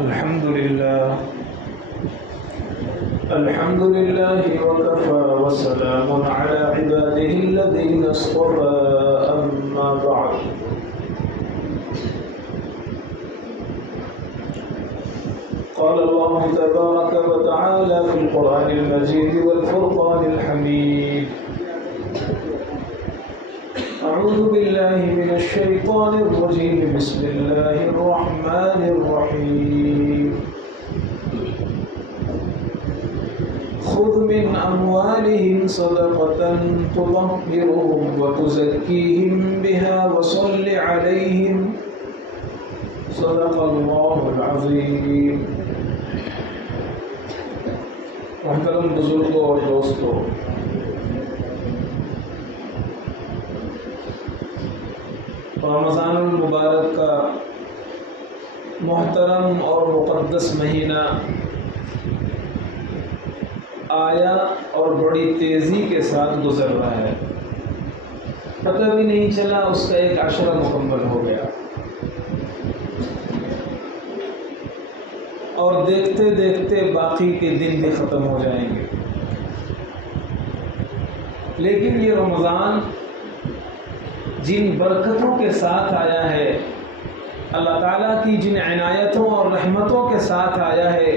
الحمد لله وكفى وسلام على عباده الذين اصطفى أما بعد قال الله تبارك وتعالى في القرآن المجيد والفرقان الحميد أعوذ بالله من الشيطان الرجيم بسم الله الرحمن الرحيم خذ من أموالهم صدقة تطهرهم وتزكيهم بها وصل عليهم صدق الله العظيم. محترم بزرگوں اور دوستوں، رمضان المبارک کا محترم اور مقدس مہینہ آیا اور بڑی تیزی کے ساتھ گزر رہا ہے. پتہ بھی نہیں چلا اس کا ایک عشرہ مکمل ہو گیا اور دیکھتے دیکھتے باقی کے دن بھی ختم ہو جائیں گے. لیکن یہ رمضان جن برکتوں کے ساتھ آیا ہے، اللہ تعالیٰ کی جن عنایتوں اور رحمتوں کے ساتھ آیا ہے،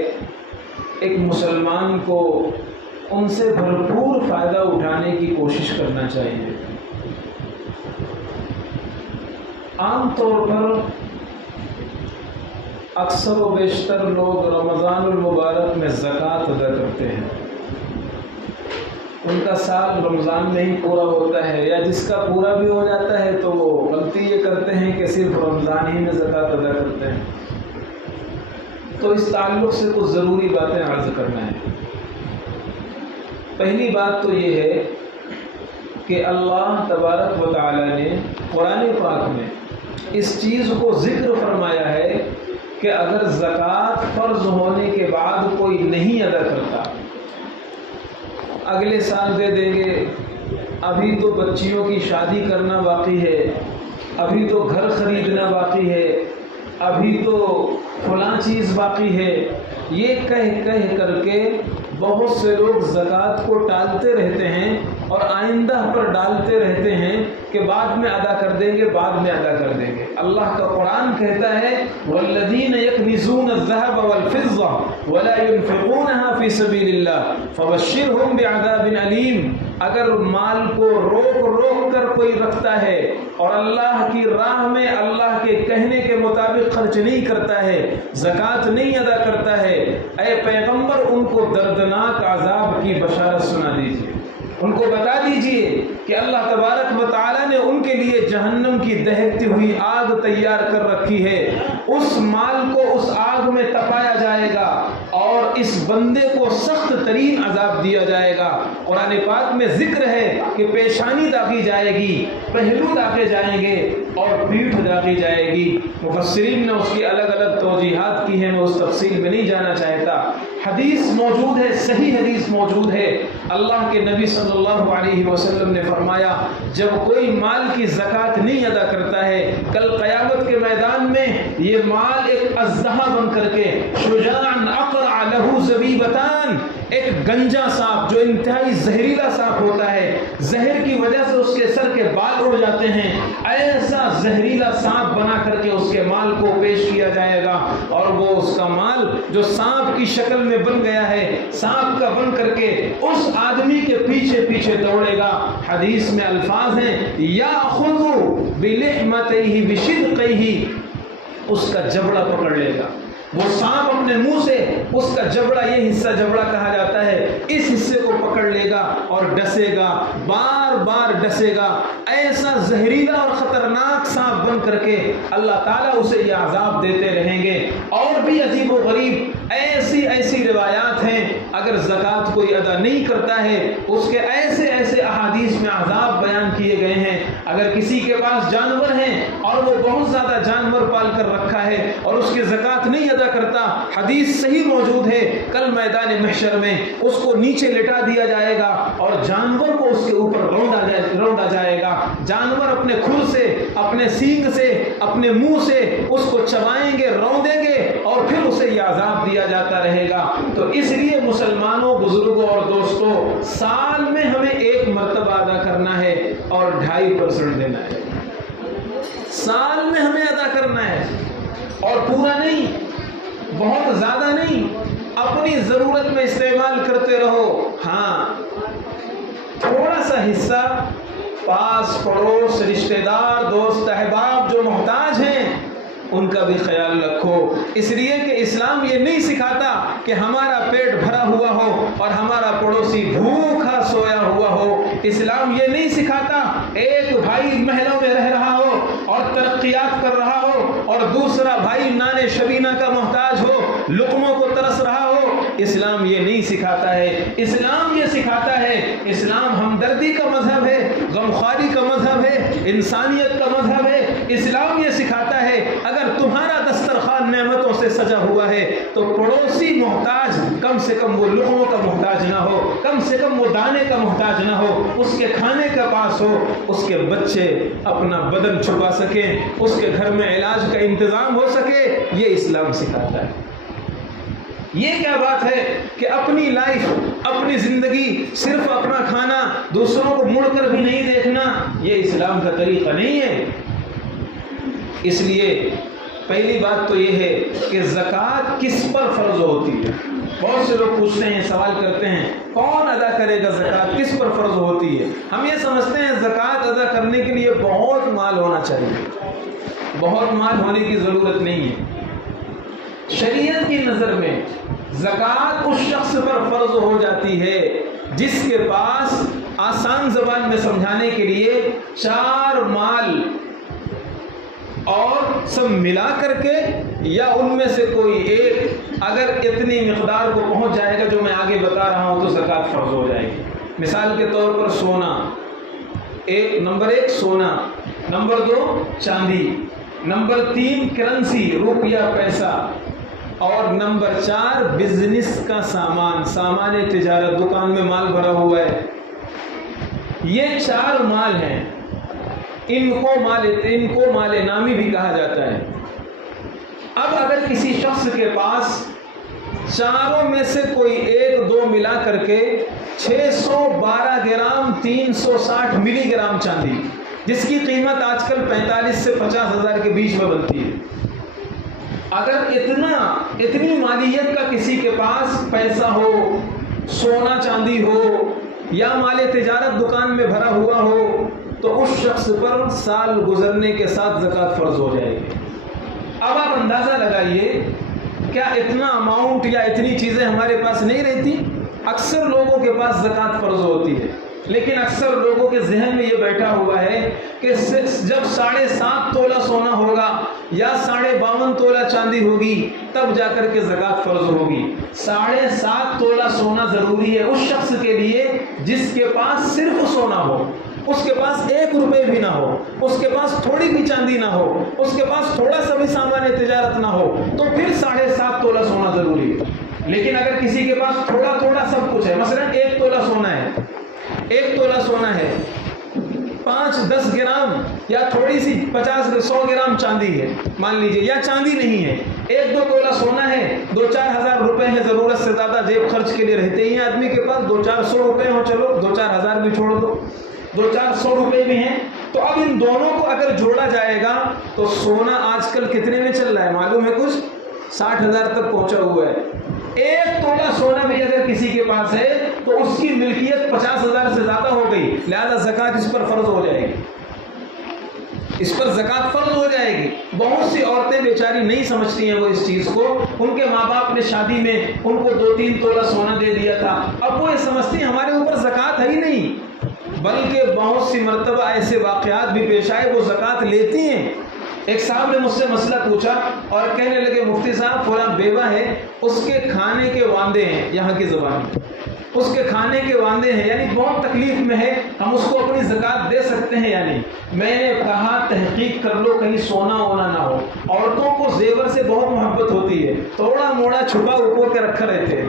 ایک مسلمان کو ان سے بھرپور فائدہ اٹھانے کی کوشش کرنا چاہیے. عام طور پر اکثر و بیشتر لوگ رمضان المبارک میں زکوٰۃ ادا کرتے ہیں. ان کا سال رمضان میں ہی پورا ہوتا ہے، یا جس کا پورا بھی ہو جاتا ہے تو وہ غلطی یہ کرتے ہیں کہ صرف رمضان ہی میں زکوٰۃ ادا کرتے ہیں. تو اس تعلق سے کچھ ضروری باتیں عرض کرنا ہے. پہلی بات تو یہ ہے کہ اللہ تبارک و تعالی نے قرآن پاک میں اس چیز کو ذکر فرمایا ہے کہ اگر زکوٰۃ فرض ہونے کے بعد کوئی نہیں ادا کرتا، اگلے سال دے دیں گے، ابھی تو بچیوں کی شادی کرنا باقی ہے، ابھی تو گھر خریدنا باقی ہے، ابھی تو فلاں چیز باقی ہے، یہ کہہ کر کے بہت سے لوگ زکوٰۃ کو ٹالتے رہتے ہیں اور آئندہ پر ڈالتے رہتے ہیں کہ بعد میں ادا کر دیں گے، بعد میں ادا کر دیں گے. اللہ کا قرآن کہتا ہے والذین یکنزون الذهب والفضة ولا ينفقونها في سبيل الله فبشرهم بعذاب علیم. اگر مال کو روک کر کوئی رکھتا ہے اور اللہ کی راہ میں اللہ کے کہنے کے مطابق خرچ نہیں کرتا ہے، زکوٰۃ نہیں ادا کرتا ہے، اے پیغمبر ان کو دردناک عذاب کی بشارت سنا دیجیے. ان کو بتا دیجئے کہ اللہ تبارک و تعالیٰ نے ان کے لیے جہنم کی دہکتی ہوئی آگ تیار کر رکھی ہے. اس مال کو اس آگ میں تپایا جائے گا اور اس بندے کو سخت ترین عذاب دیا جائے گا. قرآن پاک میں ذکر ہے کہ پیشانی داغی جائے گی، پہلو داغے جائیں گے اور پیٹھ داغی جائے گی. مفسرین نے اس کی الگ الگ توضیحات کی ہیں، میں اس تفصیل میں نہیں جانا چاہتا. حدیث موجود ہے، صحیح حدیث موجود ہے. اللہ کے نبی صلی اللہ علیہ وسلم نے فرمایا جب کوئی مال کی زکوٰۃ نہیں ادا کرتا ہے، کل قیامت کے میدان میں یہ مال ایک اژدہا بن کر کے شجاعاً اقرع لہ زبیبتان، ایک گنجا سانپ جو انتہائی زہریلا سانپ ہوتا ہے، زہر کی وجہ سے اس کے سر کے بال اڑ جاتے ہیں، ایسا زہریلا سانپ بنا کر کے اس کے مال کو پیش کیا جائے گا اور وہ اس کا مال جو سانپ کی شکل میں بن گیا ہے، سانپ کا بن کر کے اس آدمی کے پیچھے پیچھے دوڑے گا. حدیث میں الفاظ ہیں یاخذ بلحمتہ بشدقہ، اس کا جبڑا پکڑ لے گا. وہ سانپ اپنے منہ سے اس کا جبڑا، یہ حصہ جبڑا کہا جاتا ہے، اس حصے کو پکڑ لے گا اور ڈسے گا، بار بار ڈسے گا. ایسا زہریلا اور خطرناک سانپ بن کر کے اللہ تعالیٰ اسے یہ عذاب دیتے رہیں گے. اور بھی عجیب و غریب ایسی روایات ہیں، اگر زکوٰۃ کوئی ادا نہیں کرتا ہے اس کے ایسے احادیث میں عذاب بیان کیے گئے ہیں. اگر کسی کے پاس جانور ہیں اور وہ بہت زیادہ جانور پال کر رکھا ہے اور اس کی زکوٰۃ نہیں ادا کرتا، حدیث صحیح موجود ہے، کل میدان محشر میں اس کو نیچے لٹا دیا جائے گا اور جانور کو اس کے اوپر روندا جائے گا. جانور اپنے کھر سے، اپنے سینگ سے، اپنے منہ سے اس کو چبائیں گے، روندیں گے اور پھر اسے یہ عذاب دیا جاتا رہے گا۔ تو اس لیے مسلمانوں، بزرگوں اور دوستوں، سال میں ہمیں ایک مرتبہ ادا کرنا ہے اور 2.5% دینا ہے۔ سال میں ہمیں ادا کرنا ہے، اور پورا نہیں، بہت زیادہ نہیں، اپنی ضرورت میں استعمال کرتے رہو۔ ہاں، تھوڑا سا حصہ پاس پڑوس، رشتہ دار، دوست احباب جو محتاج ہیں ان کا بھی خیال رکھو، اس لیے کہ اسلام یہ نہیں سکھاتا کہ ہمارا پیٹ بھرا ہوا ہو اور ہمارا پڑوسی بھوکا سویا ہوا ہو۔ اسلام یہ نہیں سکھاتا ایک بھائی محلوں میں رہ رہا ہو اور ترقیات کر رہا ہو اور دوسرا بھائی نان شبینہ کا محتاج ہو، لقموں کو ترس رہا ہو۔ اسلام یہ نہیں سکھاتا ہے۔ اسلام یہ سکھاتا ہے، اسلام ہمدردی کا مذہب ہے، غمخواری کا مذہب ہے، انسانیت کا مذہب ہے۔ اسلام یہ سکھاتا ہے اگر تمہارا دسترخوان نعمتوں سے سجا ہوا ہے تو پڑوسی محتاج کم سے کم وہ لقموں کا محتاج نہ ہو، کم سے کم وہ دانے کا محتاج نہ ہو، اس کے کھانے کا پاس ہو، اس کے بچے اپنا بدن چھپا سکیں، اس کے گھر میں علاج کا انتظام ہو سکے۔ یہ اسلام سکھاتا ہے۔ یہ کیا بات ہے کہ اپنی لائف، اپنی زندگی، صرف اپنا کھانا، دوسروں کو مڑ کر بھی نہیں دیکھنا، یہ اسلام کا طریقہ نہیں ہے۔ اس لیے پہلی بات تو یہ ہے کہ زکوٰۃ کس پر فرض ہوتی ہے۔ بہت سے لوگ پوچھتے ہیں، سوال کرتے ہیں، کون ادا کرے گا زکوٰۃ، کس پر فرض ہوتی ہے؟ ہم یہ سمجھتے ہیں زکوٰۃ ادا کرنے کے لیے بہت مال ہونا چاہیے۔ بہت مال ہونے کی ضرورت نہیں ہے۔ شریعت کی نظر میں زکوٰۃ اس شخص پر فرض ہو جاتی ہے جس کے پاس، آسان زبان میں سمجھانے کے لیے، 4 مال اور سب ملا کر کے یا ان میں سے کوئی ایک اگر اتنی مقدار کو پہنچ جائے گا جو میں آگے بتا رہا ہوں تو زکوٰۃ فرض ہو جائے گی۔ مثال کے طور پر سونا، نمبر 1 سونا، نمبر 2 چاندی، نمبر 3 کرنسی، روپیہ پیسہ، اور نمبر 4 بزنس کا سامان تجارت، دکان میں مال بھرا ہوا ہے۔ یہ 4 مال ہیں، ان کو مال نامی بھی کہا جاتا ہے۔ اب اگر کسی شخص کے پاس چاروں میں سے کوئی 1-2 ملا کر کے 612 گرام 360 ملی گرام چاندی، جس کی قیمت آج کل 45 سے 50 ہزار کے بیچ میں بنتی ہے، اگر اتنی مالیت کا کسی کے پاس پیسہ ہو، سونا چاندی ہو یا مال تجارت دکان میں بھرا ہوا ہو، تو اس شخص پر سال گزرنے کے ساتھ زکوٰۃ فرض ہو جائے گی۔ اب آپ اندازہ لگائیے، کیا اتنا اماؤنٹ یا اتنی چیزیں ہمارے پاس نہیں رہتی؟ اکثر لوگوں کے پاس زکوٰۃ فرض ہوتی ہے، لیکن اکثر لوگوں کے ذہن میں یہ بیٹھا ہوا ہے کہ جب 7.5 تولہ سونا ہوگا یا 52.5 تولہ چاندی ہوگی تب جا کر کے زکوٰۃ فرض ہوگی۔ 7.5 تولہ سونا ضروری ہے اس شخص کے لیے جس کے پاس صرف سونا ہو، اس کے پاس 1 روپے بھی نہ ہو، اس کے پاس تھوڑی بھی چاندی نہ ہو، اس کے پاس تھوڑا سا بھی سامان تجارت نہ ہو، تو پھر 7.5 تولہ سونا ضروری ہے۔ لیکن اگر کسی کے پاس تھوڑا سب کچھ ہے، مثلا 1 تولہ سونا ہے، 1 تولہ سونا ہے، 5-10 گرام یا تھوڑی سی 50-100 گرام چاندی ہے مان لیجئے، یا چاندی نہیں ہے، 1-2 تولہ سونا ہے، 2-4 ہزار روپے ہیں، ضرورت سے زیادہ جیب خرچ کے لیے رہتے ہی ہیں آدمی کے پاس، 200-400 روپے ہو، چلو 2-4 ہزار بھی چھوڑ دو، 200-400 روپے بھی ہیں، تو اب ان دونوں کو اگر جوڑا جائے گا تو سونا آج کل کتنے میں چل رہا ہے معلوم ہے؟ کچھ 60 ہزار تک پہنچا ہوا ہے۔ 1 تولہ سونا بھی اگر کسی کے پاس ہے تو اس کی ملکیت 50 ہزار سے زیادہ ہو گئی، لہذا زکوٰۃ اس پر فرض ہو جائے گی، اس پر زکوٰۃ فرض ہو جائے گی۔ بہت سی عورتیں بیچاری نہیں سمجھتی ہیں وہ اس چیز کو، ان کے ماں باپ نے شادی میں ان کو 2-3 تولہ سونا دے دیا تھا، اب وہ یہ سمجھتی ہیں ہمارے اوپر زکوٰۃ ہے ہی نہیں، بلکہ بہت سی مرتبہ ایسے واقعات بھی پیش آئے وہ زکوٰۃ لیتی ہیں۔ ایک صاحب نے مجھ سے مسئلہ پوچھا اور کہنے لگے مفتی صاحب فلاں بیوہ ہے، اس کے کھانے کے واندے ہیں، یہاں کی زبان میں اس کے کھانے کے واندے ہیں، یعنی بہت تکلیف میں ہے، ہم اس کو اپنی زکوٰۃ دے سکتے ہیں یا نہیں؟ میں نے کہا تحقیق کر لو کہیں سونا وونا نہ ہو، عورتوں کو زیور سے بہت محبت ہوتی ہے، تھوڑا موڑا چھپا اوپر کے رکھا رہتے ہیں،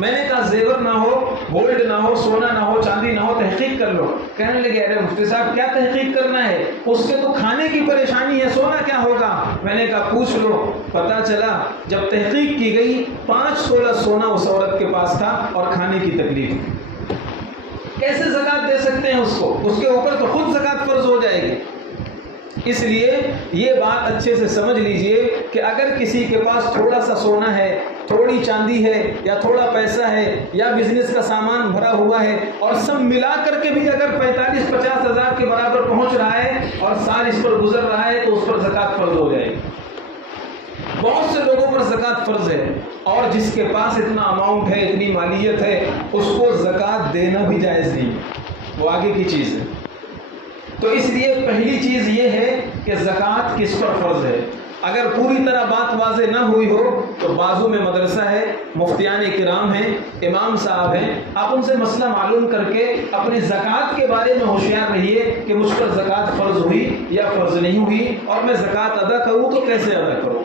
میں نے کہا زیور نہ ہو، گولڈ نہ ہو، سونا نہ ہو، چاندی نہ ہو، تحقیق کر لو۔ کہنے لگے ارے مفتی صاحب کیا تحقیق کرنا ہے، اس کے تو کھانے کی پریشانی ہے، سونا کیا ہوگا؟ میں نے کہا پوچھ لو۔ پتہ چلا جب تحقیق کی گئی 5 تولہ سونا اس عورت کے پاس تھا اور کھانے کی تکلیف۔ کیسے زکوٰۃ دے سکتے ہیں اس کو؟ اس کے اوپر تو خود زکوٰۃ فرض ہو جائے گی۔ اس لیے یہ بات اچھے سے سمجھ لیجئے کہ اگر کسی کے پاس تھوڑا سا سونا ہے، تھوڑی چاندی ہے، یا تھوڑا پیسہ ہے، یا بزنس کا سامان بھرا ہوا ہے، اور سب ملا کر کے بھی اگر 45-50 ہزار کے برابر پہنچ رہا ہے اور سال اس پر گزر رہا ہے تو اس پر زکوٰۃ فرض ہو جائے گی۔ بہت سے لوگوں پر زکوٰۃ فرض ہے، اور جس کے پاس اتنا اماؤنٹ ہے، اتنی مالیت ہے، اس کو زکوٰۃ دینا بھی جائز نہیں، وہ آگے کی چیز ہے۔ تو اس لیے پہلی چیز یہ ہے کہ زکوٰۃ کس پر فرض ہے۔ اگر پوری طرح بات واضح نہ ہوئی ہو تو بازو میں مدرسہ ہے، مفتیان کرام ہیں، امام صاحب ہیں، آپ ان سے مسئلہ معلوم کر کے اپنی زکوٰۃ کے بارے میں ہوشیار رہیے کہ مجھ پر زکوٰۃ فرض ہوئی یا فرض نہیں ہوئی، اور میں زکوٰۃ ادا کروں تو کیسے ادا کروں۔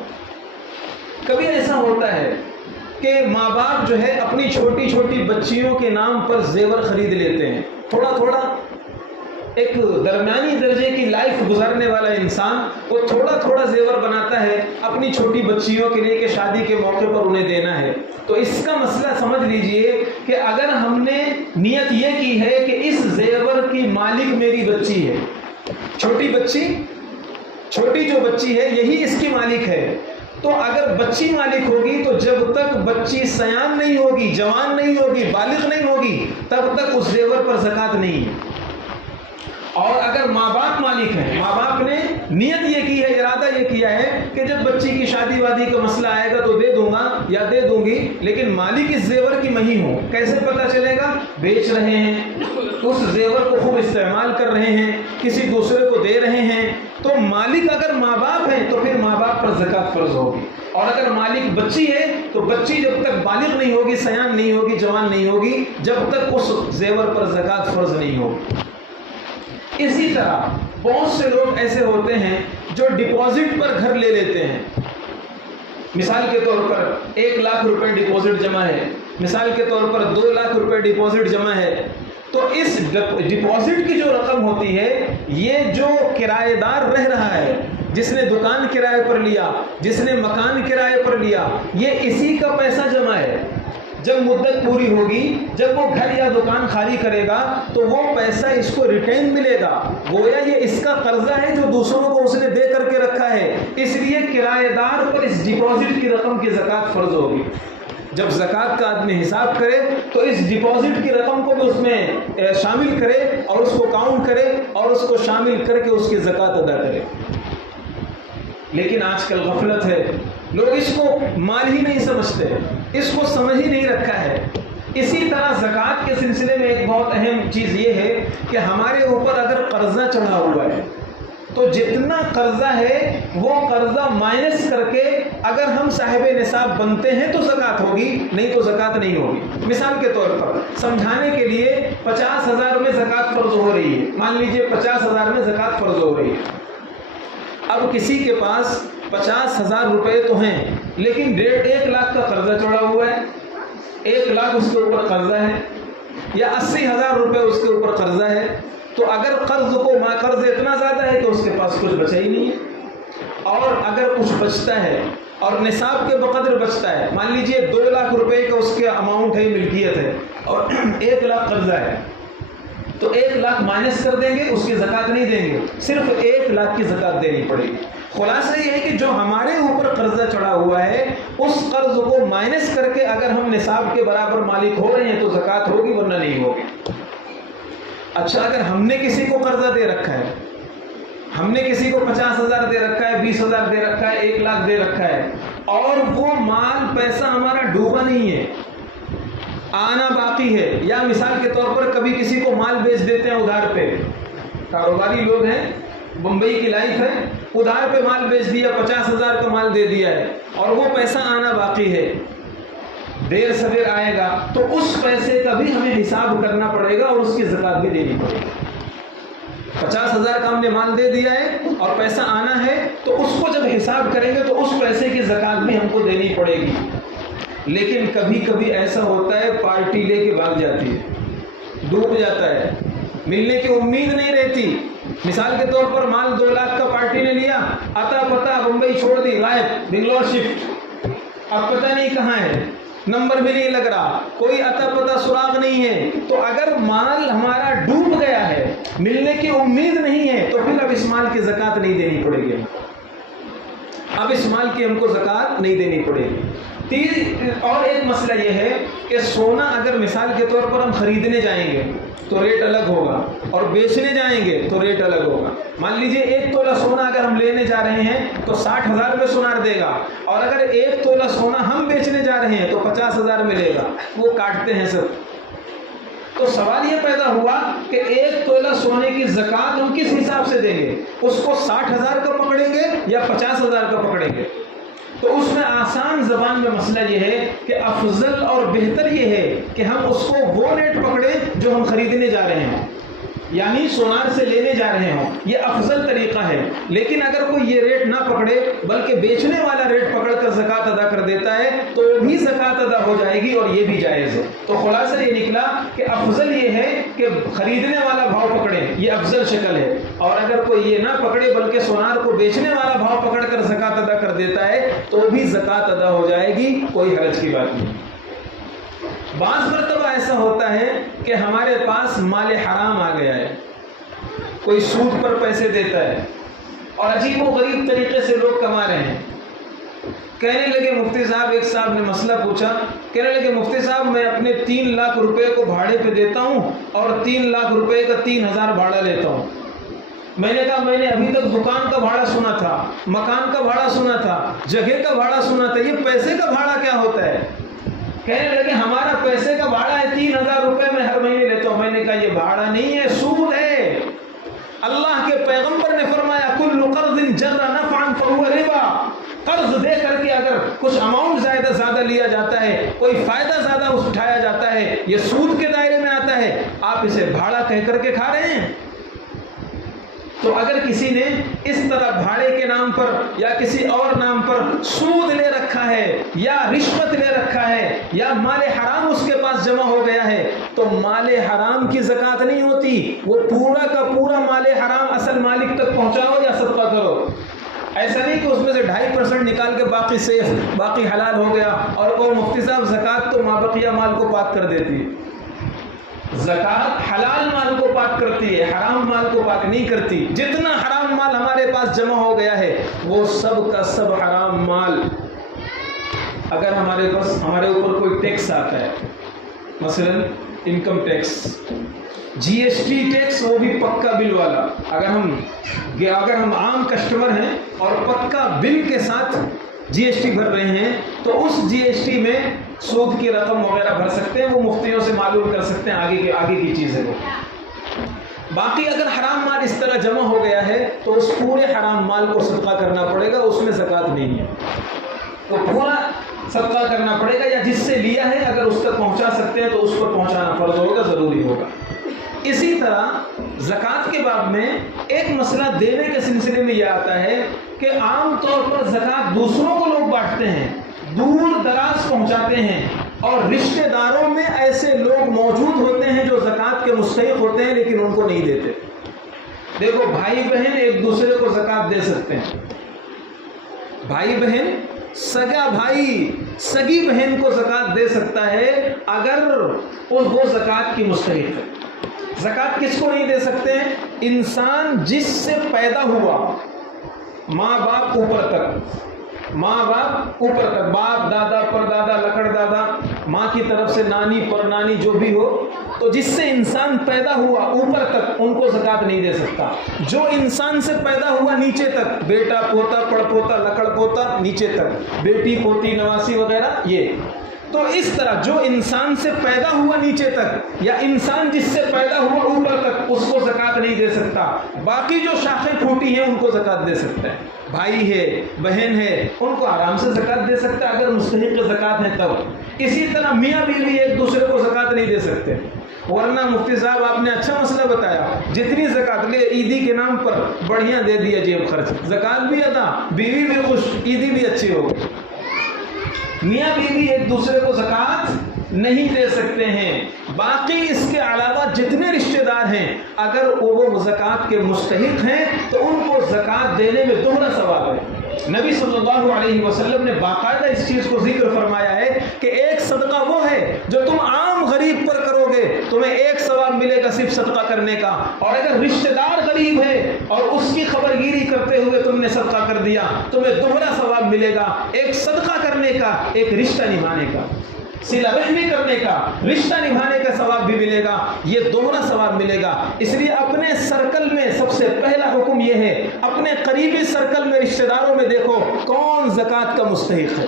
کبھی ایسا ہوتا ہے کہ ماں باپ جو ہے اپنی چھوٹی چھوٹی بچیوں کے نام پر زیور خرید لیتے ہیں، تھوڑا تھوڑا۔ ایک درمیانی درجے کی لائف گزارنے والا انسان وہ تھوڑا تھوڑا زیور بناتا ہے اپنی چھوٹی بچیوں کے لیے کہ شادی کے موقع پر انہیں دینا ہے۔ تو اس کا مسئلہ سمجھ لیجئے کہ اگر ہم نے نیت یہ کی ہے کہ اس زیور کی مالک میری بچی ہے، چھوٹی جو بچی ہے یہی اس کی مالک ہے، تو اگر بچی مالک ہوگی تو جب تک بچی سیان نہیں ہوگی، جوان نہیں ہوگی، بالغ نہیں ہوگی، تب تک اس زیور پر زکوٰۃ نہیں ہے۔ اور اگر ماں باپ مالک ہیں، ماں باپ نے نیت یہ کی ہے، ارادہ یہ کیا ہے کہ جب بچی کی شادی وادی کا مسئلہ آئے گا تو دے دوں گا یا دے دوں گی، لیکن مالک اس زیور کی میں ہی ہوں، کیسے پتہ چلے گا؟ بیچ رہے ہیں، اس زیور کو خوب استعمال کر رہے ہیں، کسی دوسرے کو دے رہے ہیں، تو مالک اگر ماں باپ ہیں تو پھر ماں باپ پر زکوٰۃ فرض ہوگی۔ اور اگر مالک بچی ہے تو بچی جب تک بالغ نہیں ہوگی، سیان نہیں ہوگی، جوان نہیں ہوگی، جب تک اس زیور پر زکوٰۃ فرض نہیں ہوگی۔ اسی طرح بہت سے لوگ ایسے ہوتے ہیں جو ڈپازٹ پر گھر لے لیتے ہیں۔ مثال کے طور پر 1 لاکھ روپے ڈپازٹ جمع ہے، مثال کے طور پر 2 لاکھ روپے ڈپازٹ جمع ہے، تو اس ڈپازٹ کی جو رقم ہوتی ہے، یہ جو کرایہ دار رہ رہا ہے، جس نے دکان کرائے پر لیا، جس نے مکان کرائے پر لیا، یہ اسی کا پیسہ جمع ہے۔ جب مدت پوری ہوگی، جب وہ گھر یا دکان خالی کرے گا تو وہ پیسہ اس کو ریٹرن ملے گا، گویا یہ اس کا قرضہ ہے جو دوسروں کو اس نے دے کر کے رکھا ہے، اس لیے کرایہ دار پر اس ڈپازٹ کی رقم کی زکوٰۃ فرض ہوگی۔ جب زکوٰۃ کا آدمی حساب کرے تو اس ڈپازٹ کی رقم کو بھی اس میں شامل کرے اور اس کو کاؤنٹ کرے اور اس کو شامل کر کے اس کی زکوٰۃ ادا کرے۔ لیکن آج کل غفلت ہے، لوگ اس کو مال ہی نہیں سمجھتے، اس کو سمجھ ہی نہیں رکھا ہے۔ اسی طرح زکوٰۃ کے سلسلے میں ایک بہت اہم چیز یہ ہے کہ ہمارے اوپر اگر قرضہ چڑھا ہوا ہے تو جتنا قرضہ ہے وہ قرضہ مائنس کر کے اگر ہم صاحب نصاب بنتے ہیں تو زکوٰۃ ہوگی، نہیں تو زکوٰۃ نہیں ہوگی۔ مثال کے طور پر سمجھانے کے لیے 50,000 میں زکوٰۃ فرض ہو رہی ہے، مان لیجئے 50,000 میں زکوٰۃ فرض ہو رہی ہے۔ اب کسی کے پاس 50,000 روپے تو ہیں لیکن 1.5 لاکھ کا قرضہ چڑھا ہوا ہے، 1 لاکھ اس کے اوپر قرضہ ہے، یا 80,000 روپے اس کے اوپر قرضہ ہے، تو اگر قرض اتنا زیادہ ہے کہ اس کے پاس کچھ بچا ہی نہیں ہے، اور اگر کچھ بچتا ہے اور نصاب کے بقدر بچتا ہے، مان لیجئے 2 لاکھ روپے کا اس کے اماؤنٹ ہے، ملکیت ہے، اور 1 لاکھ قرضہ ہے، تو 1 لاکھ مائنس کر دیں گے، اس کی زکوٰۃ نہیں دیں گے، صرف 1 لاکھ کی زکوٰۃ دینی پڑے گی۔ خلاصہ یہ ہے کہ جو ہمارے اوپر قرضہ چڑھا ہوا ہے اس قرض کو مائنس کر کے اگر ہم نصاب کے برابر مالک ہو رہے ہیں تو زکوٰۃ ہوگی، ورنہ نہیں ہوگی۔ اچھا، اگر ہم نے کسی کو قرضہ دے رکھا ہے، ہم نے کسی کو 50,000 دے رکھا ہے، 20,000 دے رکھا ہے، 1 لاکھ دے رکھا ہے، اور وہ مال پیسہ ہمارا ڈوبا نہیں ہے، آنا باقی ہے، یا مثال کے طور پر کبھی کسی کو مال بیچ دیتے ہیں ادھار پہ، کاروباری لوگ ہیں، بمبئی کی لائف ہے، ادھار پہ مال بیچ دیا، 50,000 کا مال دے دیا ہے، اور وہ پیسہ آنا باقی ہے، دیر سویر آئے گا، تو اس پیسے کا بھی ہمیں حساب کرنا پڑے گا اور اس کی زکوٰۃ بھی دینی پڑے گی۔ 50,000 کا ہم نے مال دے دیا ہے اور پیسہ آنا ہے، تو اس کو جب حساب کریں گے تو اس پیسے کی زکوٰۃ بھی ہم کو دینی پڑے گی۔ لیکن کبھی کبھی ایسا ہوتا ہے پارٹی لے کے بھاگ جاتی ہے، ڈوب جاتا ہے، ملنے کی امید نہیں رہتی. مثال کے طور پر مال 2 لاکھ کا پارٹی نے لیا، اتا پتا بمبئی چھوڑ دی، غائب، بنگلور شفٹ، اب پتہ نہیں کہاں ہے، نمبر بھی نہیں لگ رہا، کوئی اتا پتا سراغ نہیں ہے. تو اگر مال ہمارا ڈوب گیا ہے، ملنے کی امید نہیں ہے، تو پھر اب اس مال کی زکوٰۃ نہیں دینی پڑے گی، اب اس مال کی ہم کو زکوٰۃ نہیں دینی پڑے گی. اور ایک مسئلہ یہ ہے کہ سونا اگر مثال کے طور پر ہم خریدنے جائیں گے تو ریٹ الگ ہوگا، اور بیچنے جائیں گے تو ریٹ الگ ہوگا. مان لیجئے 1 تولہ سونا اگر ہم لینے جا رہے ہیں تو 60,000 میں سونار دے گا، اور اگر 1 تولہ سونا ہم بیچنے جا رہے ہیں تو 50,000 میں لے گا. وہ کاٹتے ہیں سب. تو سوال یہ پیدا ہوا کہ 1 تولہ سونے کی زکوٰۃ ہم کس حساب سے دیں گے؟ اس کو 60,000 کا پکڑیں گے یا 50,000 کا پکڑیں گے؟ تو اس میں آسان زبان میں مسئلہ یہ ہے کہ افضل اور بہتر یہ ہے کہ ہم اس کو وہ ریٹ پکڑیں جو ہم خریدنے جا رہے ہیں، یعنی سونار سے لینے جا رہے ہوں، یہ افضل طریقہ ہے. لیکن اگر کوئی یہ ریٹ نہ پکڑے بلکہ بیچنے والا ریٹ پکڑ کر زکوٰۃ ادا کر دیتا ہے تو بھی زکوٰۃ ادا ہو جائے گی، اور یہ بھی جائز ہے. تو خلاصہ یہ نکلا کہ افضل یہ ہے کہ خریدنے والا بھاؤ پکڑے، یہ افضل شکل ہے. اور اگر کوئی یہ نہ پکڑے بلکہ سونار کو بیچنے والا بھاؤ پکڑ کر زکوٰۃ ادا کر دیتا ہے تو بھی زکوٰۃ ادا ہو جائے گی، کوئی حرج کی بات نہیں. بعض مرتبہ ایسا ہوتا ہے کہ ہمارے پاس مال حرام آ گیا ہے، کوئی سود پر پیسے دیتا ہے اور عجیب و غریب طریقے سے لوگ کما رہے ہیں. کہنے لگے مفتی صاحب، ایک صاحب نے مسئلہ پوچھا، کہنے لگے مفتی صاحب میں اپنے 3 لاکھ روپے کو بھاڑے پہ دیتا ہوں اور 3 لاکھ روپے کا 3,000 بھاڑا لیتا ہوں. میں نے کہا میں نے ابھی تک دکان کا بھاڑا سنا تھا، مکان کا بھاڑا سنا تھا، جگہ کا بھاڑا سنا تھا، یہ پیسے کا بھاڑا کیا ہوتا ہے؟ کہنے لگے ہمارا پیسے کا بھاڑا ہے 3,000 روپے میں ہر مہینے لیتا ہوں. میں نے کہا یہ بھاڑا نہیں ہے، سود ہے. اللہ کے پیغمبر نے فرمایا کل قرض جر نفعا فهو ربا. قرض دے کر کے اگر کچھ اماؤنٹ زیادہ لیا جاتا ہے، کوئی فائدہ زیادہ اٹھایا جاتا ہے، یہ سود کے دائرے میں آتا ہے. آپ اسے بھاڑا کہہ کر کے کھا رہے ہیں. تو اگر کسی نے اس طرح بھاڑے کے نام پر یا کسی اور نام پر سود لے رکھا ہے یا رشوت لے رکھا ہے یا مال حرام اس کے پاس جمع ہو گیا ہے تو مال حرام کی زکوٰۃ نہیں ہوتی. وہ پورا کا پورا مال حرام اصل مالک تک پہنچاؤ یا صدقہ کرو. ایسا نہیں کہ اس میں سے 2.5% نکال کے باقی سیف، باقی حلال ہو گیا اور وہ مفتی صاحب زکوٰۃ تو مابقیہ مال کو پاک کر دیتی ہے. زکوٰۃ حلال مال کو پاک کرتی ہے، حرام مال کو پاک نہیں کرتی. جتنا حرام مال ہمارے پاس جمع ہو گیا ہے وہ سب کا سب حرام مال. اگر ہمارے اوپر کوئی ٹیکس آتا ہے، مثلا انکم ٹیکس، GST ٹیکس، وہ بھی پکا بل والا، اگر ہم عام کسٹمر ہیں اور پکا بل کے ساتھ GST بھر رہے ہیں تو اس GST میں سود کی رقم وغیرہ بھر سکتے ہیں. وہ مفتیوں سے معلوم کر سکتے ہیں، آگے کی چیز ہے وہ. باقی اگر حرام مال اس طرح جمع ہو گیا ہے تو اس پورے حرام مال کو صدقہ کرنا پڑے گا، اس میں زکوٰۃ نہیں ہے. وہ پورا صدقہ کرنا پڑے گا، یا جس سے لیا ہے اگر اس تک پہنچا سکتے ہیں تو اس پر پہنچانا فرض ہوگا، ضروری ہوگا. اسی طرح زکوٰۃ کے باب میں ایک مسئلہ دینے کے سلسلے میں یہ آتا ہے کہ عام طور پر زکوٰۃ دوسروں کو لوگ بانٹتے ہیں، دور دراز پہنچاتے ہیں، اور رشتہ داروں میں ایسے لوگ موجود ہوتے ہیں جو زکوٰۃ کے مستحق ہوتے ہیں لیکن ان کو نہیں دیتے. دیکھو بھائی بہن ایک دوسرے کو زکوٰۃ دے سکتے ہیں، بھائی بہن، سگا بھائی سگی بہن کو زکوٰۃ دے سکتا ہے اگر وہ زکوٰۃ کی مستحق ہے. زکوٰۃ کس کو نہیں دے سکتے ہیں؟ انسان جس سے پیدا ہوا، ماں باپ اوپر تک، باپ دادا پر دادا لکڑ دادا، ماں کی طرف سے نانی پر نانی جو بھی ہو، تو جس سے انسان پیدا ہوا اوپر تک ان کو زکوٰۃ نہیں دے سکتا. جو انسان سے پیدا ہوا نیچے تک، بیٹا پوتا پڑ پوتا لکڑ پوتا نیچے تک، بیٹی پوتی نواسی وغیرہ، یہ تو اس طرح جو انسان سے پیدا ہوا نیچے تک یا انسان جس سے پیدا ہوا اوپر تک اس کو زکوٰۃ نہیں دے سکتا. باقی جو شاخیں پھوٹی ہیں ان کو زکوٰۃ دے سکتا ہے. بھائی ہے، بہن ہے، ان کو آرام سے زکوٰۃ دے سکتا ہے اگر مستحق زکوٰۃ ہے تب. اسی طرح میاں بیوی ایک دوسرے کو زکوٰۃ نہیں دے سکتے. ورنہ مفتی صاحب آپ نے اچھا مسئلہ بتایا، جتنی زکوٰۃ لے عیدی کے نام پر بڑھیا دے دیا جیب خرچ، زکوٰۃ بھی ادا، بیوی بھی خوش، عیدی بھی اچھی ہو گئی. میاں بیوی ایک دوسرے کو زکوٰۃ نہیں دے سکتے ہیں. باقی اس کے علاوہ جتنے رشتہ دار ہیں اگر وہ زکوٰۃ کے مستحق ہیں تو ان کو زکوٰۃ دینے میں دوہرا ثواب ہے. نبی صلی اللہ علیہ وسلم نے باقاعدہ اس چیز کو ذکر فرمایا ہے کہ ایک صدقہ وہ ہے جو تم عام غریب پر کرو گے تمہیں ایک ثواب ملے گا صرف صدقہ کرنے کا، اور اگر رشتہ دار غریب ہے اور اس کی خبرگیری کرتے ہوئے تم نے صدقہ کر دیا تمہیں دوہرا ثواب ملے گا، ایک صدقہ کرنے کا، ایک رشتہ نبھانے کا، صلہ رحمی کرنے کا، رشتہ نبھانے کا ثواب بھی ملے گا، یہ دوہرا ثواب ملے گا. اس لیے اپنے سرکل میں سب سے پہلا حکم یہ ہے اپنے قریبی سرکل میں رشتہ داروں میں دیکھو کون زکوٰۃ کا مستحق ہے،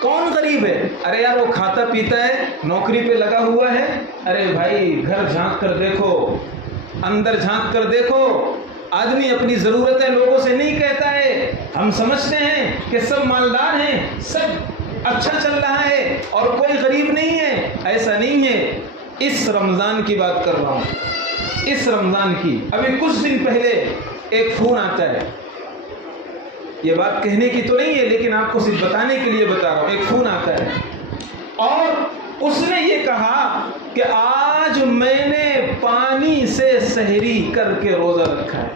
کون غریب ہے. ارے یار وہ کھاتا پیتا ہے، نوکری پہ لگا ہوا ہے، ارے بھائی گھر جھانک کر دیکھو، اندر جھانک کر دیکھو. آدمی اپنی ضرورتیں لوگوں سے نہیں کہتا ہے. ہم سمجھتے ہیں کہ سب مالدار ہیں، سب اچھا چل رہا ہے اور کوئی غریب نہیں ہے. ایسا نہیں ہے. اس رمضان کی بات کر رہا ہوں، اس رمضان کی. ابھی کچھ دن پہلے ایک فون آتا ہے، یہ بات کہنے کی تو نہیں ہے لیکن آپ کو صرف بتانے کے لیے بتا رہا ہوں. ایک فون آتا ہے اور اس نے یہ کہا کہ آج میں نے پانی سے سحری کر کے روزہ رکھا ہے.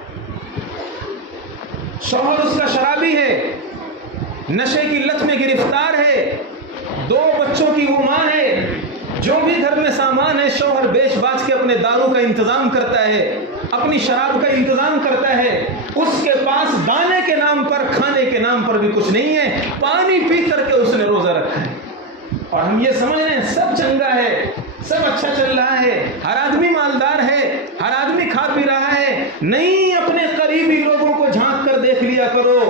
شوہر اس کا شرابی ہے، نشے کی لت میں گرفتار ہے، 2 بچوں کی وہ ماں ہے، جو بھی گھر میں سامان ہے شوہر بیچ باچ کے اپنے دارو کا انتظام کرتا ہے، اپنی شراب کا انتظام کرتا ہے. اس کے پاس دانے کے نام پر، کھانے کے نام پر بھی کچھ نہیں ہے، پانی پی کر کے اس نے روزہ رکھا ہے. اور ہم یہ سمجھ رہے ہیں سب چنگا ہے، سب اچھا چل رہا ہے، ہر آدمی مالدار ہے، ہر آدمی کھا پی رہا ہے. نہیں، اپنے قریبی لوگوں کو جھانک کر دیکھ لیا کرو.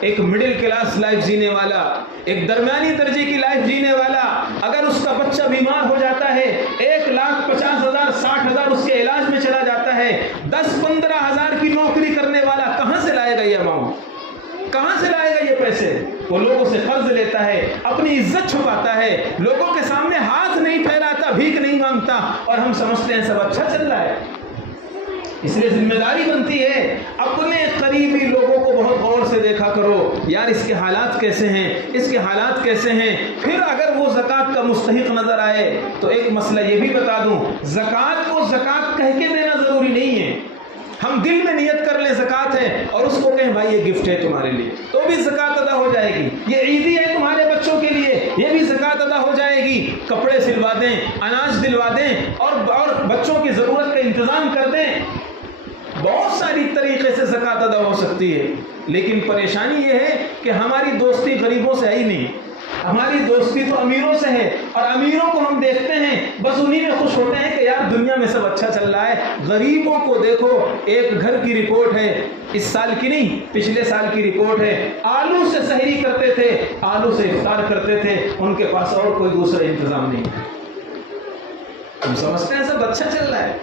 ایک مڈل کلاس لائف جینے والا، ایک درمیانی درجے کی لائف جینے والا، اگر اس کا بچہ بیمار ہو جاتا ہے 1,50,000 60,000 اس کے علاج میں چلا جاتا ہے، 10-15 ہزار کی نوکری کرنے والا کہاں سے لائے گا یہ اماؤنٹ؟ کہاں سے لائے گا یہ پیسے؟ وہ لوگوں سے قرض لیتا ہے، اپنی عزت چھپاتا ہے، لوگوں کے سامنے ہاتھ نہیں پھیلاتا، بھیک نہیں مانگتا، اور ہم سمجھتے ہیں سب اچھا چل رہا ہے. اس لیے ذمہ داری بنتی ہے اپنے قریبی لوگوں کو بہت غور سے دیکھا کرو، یار اس کے حالات کیسے ہیں، اس کے حالات کیسے ہیں. پھر اگر وہ زکوٰۃ کا مستحق نظر آئے تو ایک مسئلہ یہ بھی بتا دوں، زکوٰۃ کو زکوٰۃ کہہ کے دینا ضروری نہیں ہے. ہم دل میں نیت کر لیں زکوٰۃ ہے اور اس کو کہیں بھائی یہ گفٹ ہے تمہارے لیے، تو بھی زکوٰۃ ادا ہو جائے گی. یہ عیدی ہے تمہارے بچوں کے لیے، یہ بھی زکوٰۃ ادا ہو جائے گی. کپڑے سلوا دیں، اناج دلوا دیں، اور بچوں کی ضرورت کا انتظام کر دیں. بہت ساری طریقے سے زکوٰۃ ادا ہو سکتی ہے. لیکن پریشانی یہ ہے کہ ہماری دوستی غریبوں سے ہے ہی نہیں، ہماری دوستی تو امیروں سے ہے، اور امیروں کو ہم دیکھتے ہیں بس انہی میں خوش ہوتے ہیں کہ یار دنیا میں سب اچھا چل رہا ہے. غریبوں کو دیکھو، ایک گھر کی رپورٹ ہے، اس سال کی نہیں پچھلے سال کی رپورٹ ہے، آلو سے سحری کرتے تھے، آلو سے افطار کرتے تھے، ان کے پاس اور کوئی دوسرا انتظام نہیں. ہم سمجھتے ہیں سب اچھا چل رہا ہے.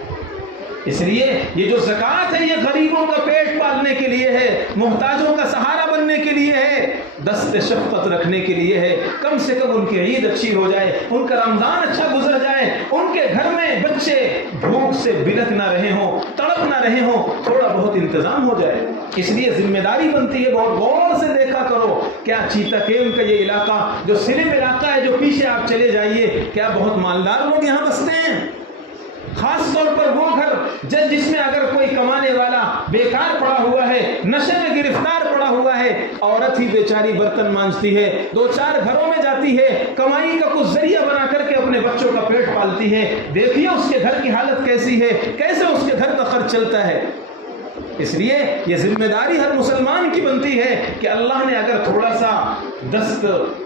اس لیے یہ جو زکوٰۃ ہے یہ غریبوں کا پیٹ پالنے کے لیے ہے، محتاجوں کا سہارا بننے کے لیے ہے، دست شفقت رکھنے کے لیے ہے. کم سے کم ان کی عید اچھی ہو جائے، ان کا رمضان اچھا گزر جائے، ان کے گھر میں بچے بھوک سے بلک نہ رہے ہوں، تڑپ نہ رہے ہوں، تھوڑا بہت انتظام ہو جائے. اس لیے ذمہ داری بنتی ہے بہت غور سے دیکھا کرو. کیا چیتا کیم کا یہ علاقہ جو سلم علاقہ ہے، جو پیچھے آپ چلے جائیے، کیا بہت مالدار لوگ یہاں بستے ہیں؟ خاص طور پر وہ گھر جس میں اگر کوئی کمانے والا بیکار پڑا ہوا ہے، نشے میں گرفتار پڑا ہوا ہے، عورت ہی بیچاری برتن مانجتی ہے، 2-4 گھروں میں جاتی ہے، کمائی کا کچھ ذریعہ بنا کر کے اپنے بچوں کا پیٹ پالتی ہے. دیکھیے اس کے گھر کی حالت کیسی ہے، کیسے اس کے گھر کا خرچ چلتا ہے. اس لیے یہ ذمہ داری ہر مسلمان کی بنتی ہے کہ اللہ نے اگر تھوڑا سا دست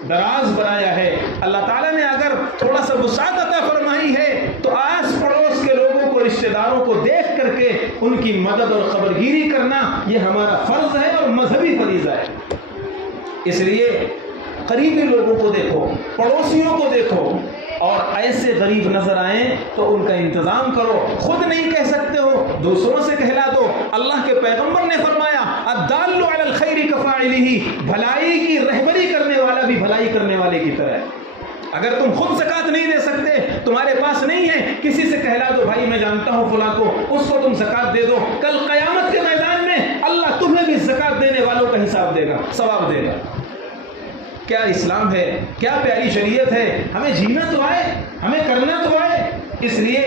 دراز بنایا ہے، اللہ تعالیٰ نے اگر تھوڑا سا وسعت عطا فرمائی ہے، تو آس پڑوس کے لوگوں کو، رشتہ داروں کو دیکھ کر کے ان کی مدد اور خبرگیری کرنا یہ ہمارا فرض ہے اور مذہبی فریضہ ہے. اس لیے قریبی لوگوں کو دیکھو، پڑوسیوں کو دیکھو، اور ایسے غریب نظر آئیں تو ان کا انتظام کرو. خود نہیں کہہ سکتے ہو، دوسروں سے کہلا دو. اللہ کے پیغمبر نے فرمایا الدال علی الخیر کفاعلہ، بھلائی کی رہبری کرنے والا بھی بھلائی کرنے والے کی طرح ہے. اگر تم خود زکوٰۃ نہیں دے سکتے، تمہارے پاس نہیں ہے، کسی سے کہلا دو بھائی میں جانتا ہوں فلاں کو، اس کو تم زکوٰۃ دے دو. کل قیامت کے میدان میں اللہ تمہیں بھی زکوٰۃ دینے والوں کا حساب دے گا، ثواب دے گا. کیا اسلام ہے، کیا پیاری شریعت ہے، ہمیں جینا تو آئے، ہمیں کرنا تو آئے۔ اس لیے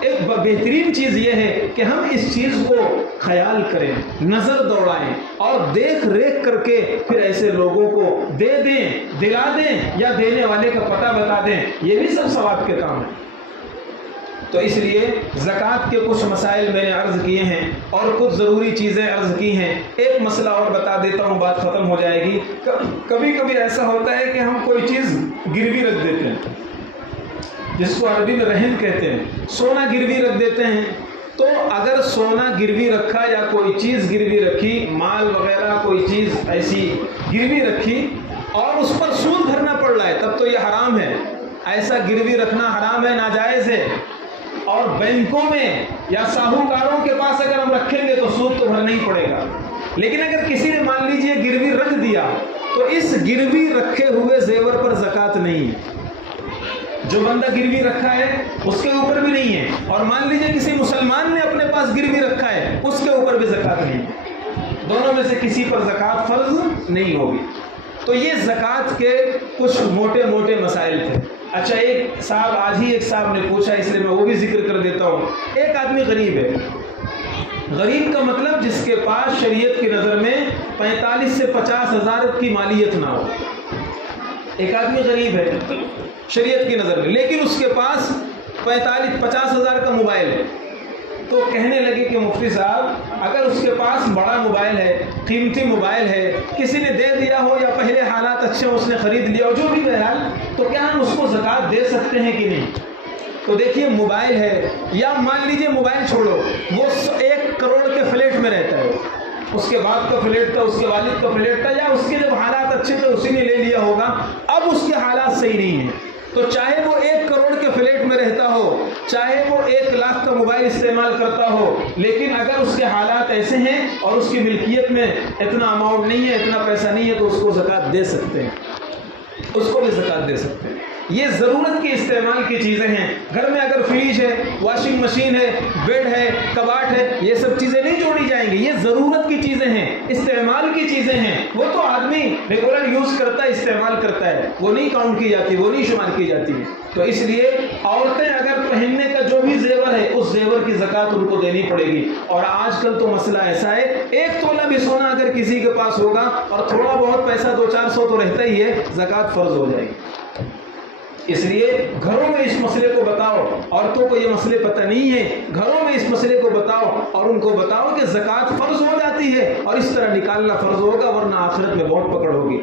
ایک بہترین چیز یہ ہے کہ ہم اس چیز کو خیال کریں، نظر دوڑائیں اور دیکھ ریکھ کر کے پھر ایسے لوگوں کو دے دیں، دلا دیں یا دینے والے کا پتہ بتا دیں، یہ بھی سب ثواب کے کام ہے۔ تو اس لیے زکوٰۃ کے کچھ مسائل میں نے عرض کیے ہیں اور کچھ ضروری چیزیں عرض کی ہیں۔ ایک مسئلہ اور بتا دیتا ہوں، بات ختم ہو جائے گی۔ کبھی کبھی ایسا ہوتا ہے کہ ہم کوئی چیز گروی رکھ دیتے ہیں، جس کو عربی میں رہن کہتے ہیں، سونا گروی رکھ دیتے ہیں۔ تو اگر سونا گروی رکھا یا کوئی چیز گروی رکھی، مال وغیرہ کوئی چیز ایسی گروی رکھی اور اس پر سود بھرنا پڑ رہا ہے، تب تو یہ حرام ہے۔ ایسا گروی رکھنا حرام ہے، ناجائز ہے۔ اور بینکوں میں یا ساہوکاروں کے پاس اگر ہم رکھیں گے تو سود تو بھرنا ہی پڑے گا۔ لیکن اگر کسی نے مان لیجئے گروی رکھ دیا تو اس گروی رکھے ہوئے زیور پر زکوٰۃ نہیں ہے۔ جو بندہ گروی رکھا ہے اس کے اوپر بھی نہیں ہے، اور مان لیجئے کسی مسلمان نے اپنے پاس گروی رکھا ہے اس کے اوپر بھی زکوٰۃ نہیں ہے۔ دونوں میں سے کسی پر زکوٰۃ فرض نہیں ہوگی۔ تو یہ زکوٰۃ کے کچھ موٹے موٹے مسائل تھے۔ اچھا، آج ہی ایک صاحب نے پوچھا، اس لیے میں وہ بھی ذکر کر دیتا ہوں۔ ایک آدمی غریب ہے، غریب کا مطلب جس کے پاس شریعت کی نظر میں 45 سے 50 ہزار کی مالیت نہ ہو۔ ایک آدمی غریب ہے شریعت کی نظر میں، لیکن اس کے پاس 50 ہزار کا موبائل ہے۔ تو کہنے لگے کہ مفتی صاحب اگر اس کے پاس بڑا موبائل ہے، قیمتی موبائل ہے، کسی نے دے دیا ہو یا پہلے حالات اچھے اس نے خرید لیا ہو، جو بھی بہرحال، تو کیا ہم اس کو زکوٰۃ دے سکتے ہیں کہ نہیں؟ تو دیکھیے، موبائل ہے، یا مان لیجئے موبائل چھوڑو، وہ 1 کروڑ کے فلیٹ میں رہتا ہے، اس کے باپ کا فلیٹ تھا، اس کے والد کا فلیٹ تھا، یا اس کے جب حالات اچھے تھے اسی نے لے لیا ہوگا، اب اس کے حالات صحیح نہیں ہیں، تو چاہے وہ 1 کروڑ کے فلیٹ میں رہتا ہو، چاہے وہ 1 لاکھ کا موبائل استعمال کرتا ہو، لیکن اگر اس کے حالات ایسے ہیں اور اس کی ملکیت میں اتنا اماؤنٹ نہیں ہے، اتنا پیسہ نہیں ہے، تو اس کو زکوٰۃ دے سکتے ہیں، اس کو بھی زکوٰۃ دے سکتے ہیں۔ یہ ضرورت کی استعمال کی چیزیں ہیں۔ گھر میں اگر فریج ہے، واشنگ مشین ہے، بیڈ ہے، کباٹ ہے، یہ سب چیزیں نہیں جوڑی جائیں گی، یہ ضرورت کی چیزیں ہیں، استعمال کی چیزیں ہیں۔ وہ تو آدمی ریگولر یوز کرتا ہے، استعمال کرتا ہے، وہ نہیں کاؤنٹ کی جاتی، وہ نہیں شمار کی جاتی ہے۔ تو اس لیے عورتیں اگر پہننے کا جو بھی زیور ہے اس زیور کی زکوٰۃ ان کو دینی پڑے گی۔ اور آج کل تو مسئلہ ایسا ہے، 1 تولہ بھی سونا اگر کسی کے پاس ہوگا اور تھوڑا بہت پیسہ 200-400 تو رہتا ہی ہے، زکوٰۃ فرض ہو جائے گی۔ اس لیے گھروں میں اس مسئلے کو بتاؤ، عورتوں کو یہ مسئلے پتہ نہیں ہے، گھروں میں اس مسئلے کو بتاؤ اور ان کو بتاؤ کہ زکوٰۃ فرض ہو جاتی ہے اور اس طرح نکالنا فرض ہوگا، ورنہ آخرت میں بہت پکڑ ہوگی۔